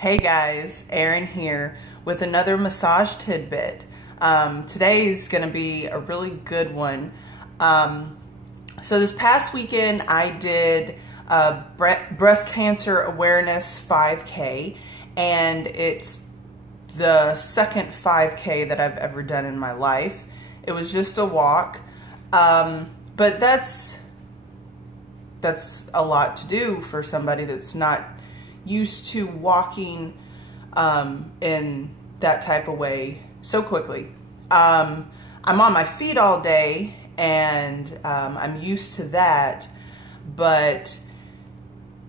Hey guys, Erin here with another massage tidbit. Today's gonna be a really good one. So this past weekend I did a breast cancer awareness 5K, and it's the second 5K that I've ever done in my life. It was just a walk, but that's a lot to do for somebody that's not used to walking in that type of way so quickly. I'm on my feet all day, and I'm used to that, but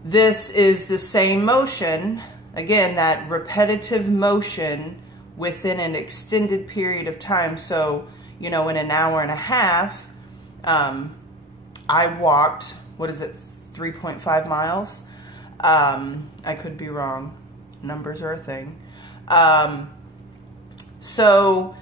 this is the same motion, again, that repetitive motion within an extended period of time. So, you know, in an hour and a half, I walked, 3.5 miles? I could be wrong. Numbers are a thing. So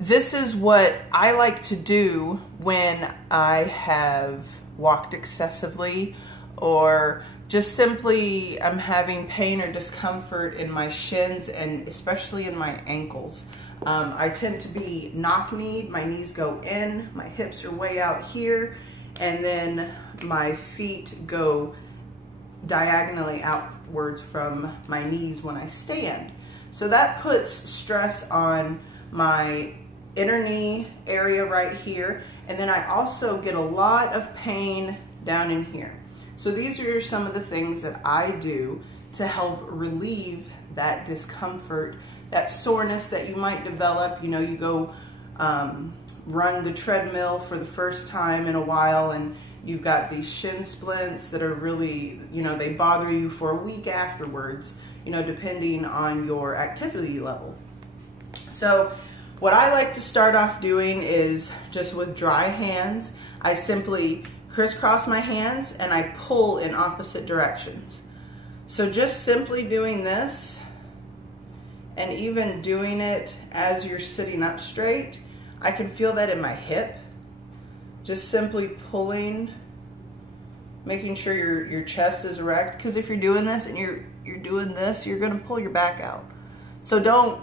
this is what I like to do when I have walked excessively, or just simply I'm having pain or discomfort in my shins and especially in my ankles. I tend to be knock-kneed. My knees go in, my hips are way out here, and then my feet go diagonally outwards from my knees when I stand. So that puts stress on my inner knee area right here, and then I also get a lot of pain down in here. So these are some of the things that I do to help relieve that discomfort, that soreness that you might develop. You know, you go run the treadmill for the first time in a while, and you've got these shin splints that are really, you know, they bother you for a week afterwards, you know, depending on your activity level. So what I like to start off doing is just with dry hands. I simply crisscross my hands and I pull in opposite directions. So just simply doing this, and even doing it as you're sitting up straight, I can feel that in my hip. Just simply pulling, making sure your chest is erect, because if you're doing this and you're doing this, you're gonna pull your back out. So don't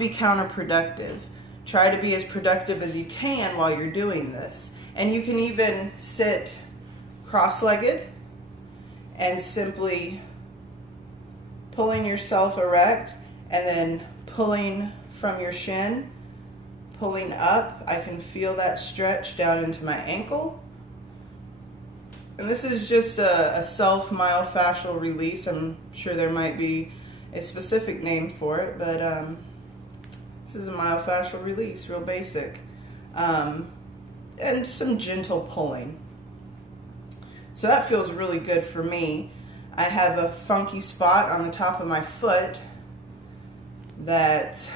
be counterproductive. Try to be as productive as you can while you're doing this. And you can even sit cross-legged and simply pulling yourself erect, and then pulling from your shin, pulling up. I can feel that stretch down into my ankle. And this is just a self-myofascial release. I'm sure there might be a specific name for it, but this is a myofascial release, real basic. And some gentle pulling. So that feels really good for me. I have a funky spot on the top of my foot that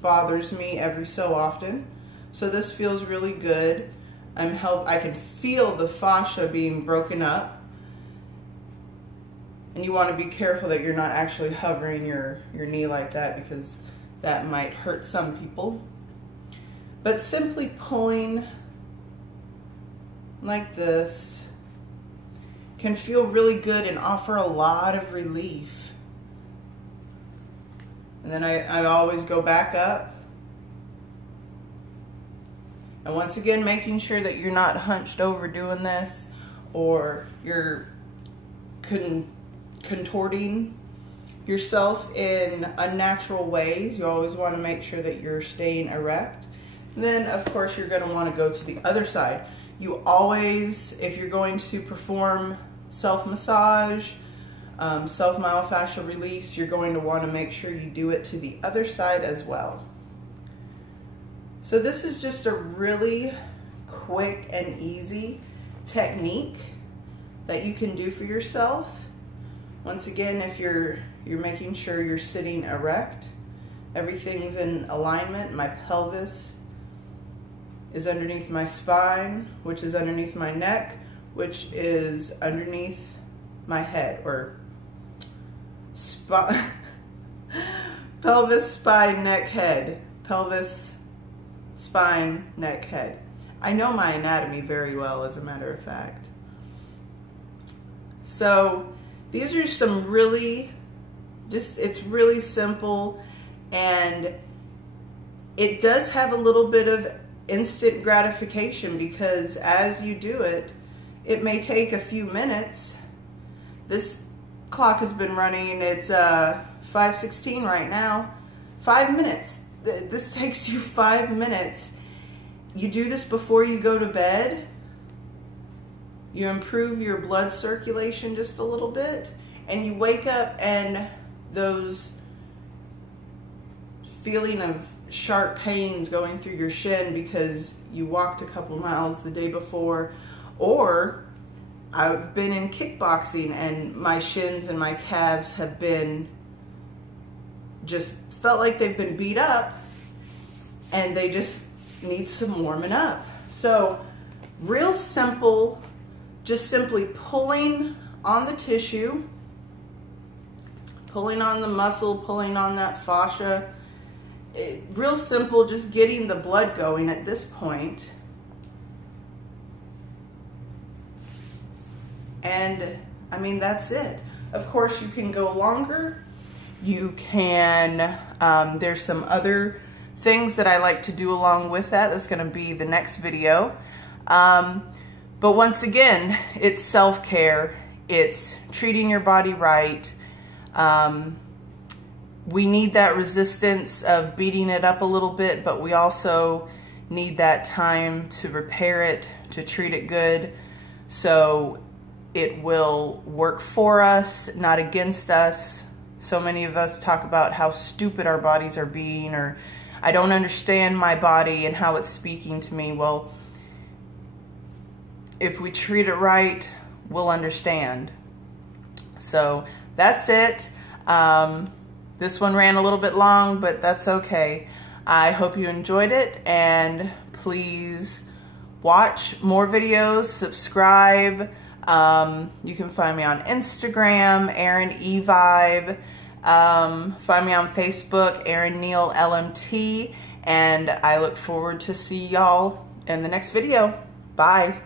bothers me every so often. So this feels really good. I can feel the fascia being broken up. And you want to be careful that you're not actually hovering your knee like that, because that might hurt some people. But simply pulling like this can feel really good and offer a lot of relief. And then I always go back up. And once again, making sure that you're not hunched over doing this, or you're contorting yourself in unnatural ways. You always want to make sure that you're staying erect. And then, of course, you're going to want to go to the other side. You always, if you're going to perform self-massage, self-myofascial release, you're going to want to make sure you do it to the other side as well. So this is just a really quick and easy technique that you can do for yourself. Once again, if you're making sure you're sitting erect, everything's in alignment. My pelvis is underneath my spine, which is underneath my neck, which is underneath my head, or pelvis, spine, neck, head. Pelvis, spine, neck, head. I know my anatomy very well, as a matter of fact. So these are some really Just, it's really simple, and it does have a little bit of instant gratification, because as you do it, it may take a few minutes. This clock has been running, it's 5:16 right now. 5 minutes. This takes you 5 minutes. You do this before you go to bed. You improve your blood circulation just a little bit, and you wake up and those feeling of sharp pains going through your shin because you walked a couple miles the day before, or I've been in kickboxing and my shins and my calves have been just felt like they've been beat up and they just need some warming up. So real simple, just simply pulling on the tissue, pulling on the muscle, pulling on that fascia. Real simple, just getting the blood going at this point. And I mean, that's it. Of course, you can go longer. You can, there's some other things that I like to do along with that. That's gonna be the next video. But once again, it's self-care. It's treating your body right. We need that resistance of beating it up a little bit, but we also need that time to repair it, to treat it good, so it will work for us, not against us. So many of us talk about how stupid our bodies are being, or I don't understand my body and how it's speaking to me. Well, if we treat it right, we'll understand. So that's it. This one ran a little bit long, but that's okay. I hope you enjoyed it, and please watch more videos, subscribe. You can find me on Instagram, Erin eVibe. Find me on Facebook, Erin Neal LMT, and I look forward to see y'all in the next video. Bye.